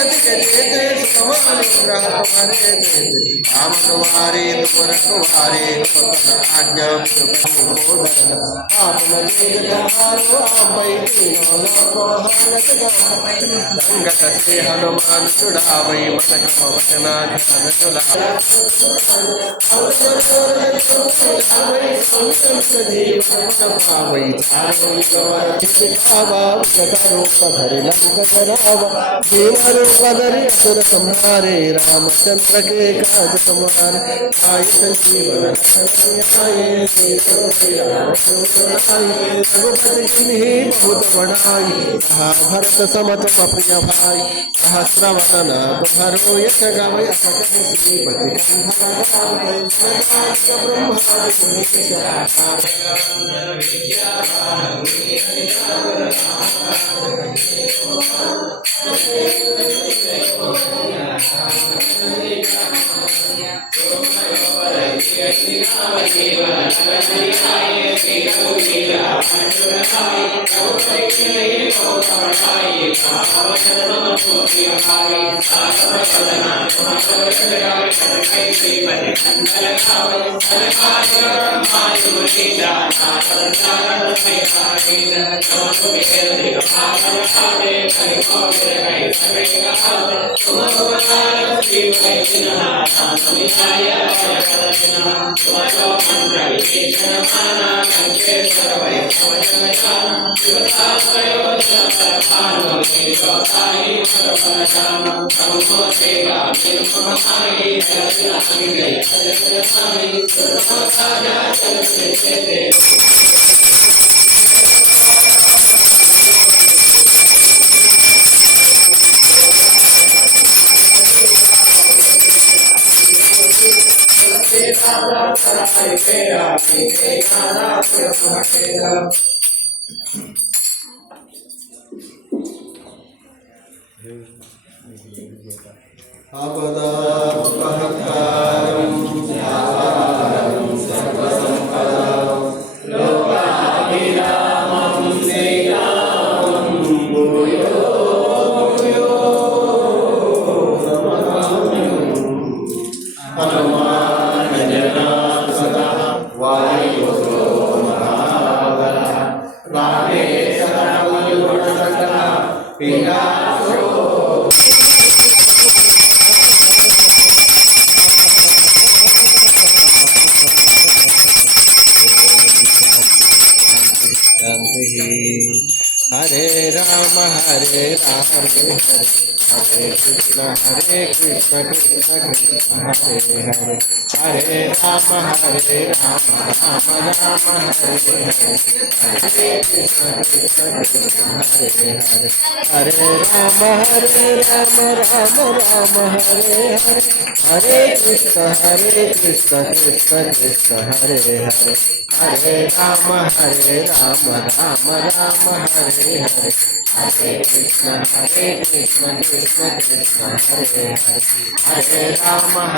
जगत के जेते सुखमानुग्रह तुम्हारे देते राम तुम्हारे तुम रखवारे आज्ञा आप संगत से हनुमान छुड़ावई मन क्रम वचना ध्यान असुर संहारे रामचंद्र के काज समार आय संजीवन बहुत बढ़ाई भरत समत प्रिय भाई सहस्रवदन तुम्हारो यश गावै श्रीपति हरे राम हरे कृष्ण कृष्ण कृष्ण हरे हरे हरे राम राम राम हरे हरे कृष्ण कृष्ण कृष्ण हरे हरे हरे राम राम राम हरे हरे हरे कृष्ण कृष्ण कृष्ण हरे हरे हरे राम राम राम हरे हरे हरे कृष्ण कृष्ण कृष्ण हरे हरे हरे राम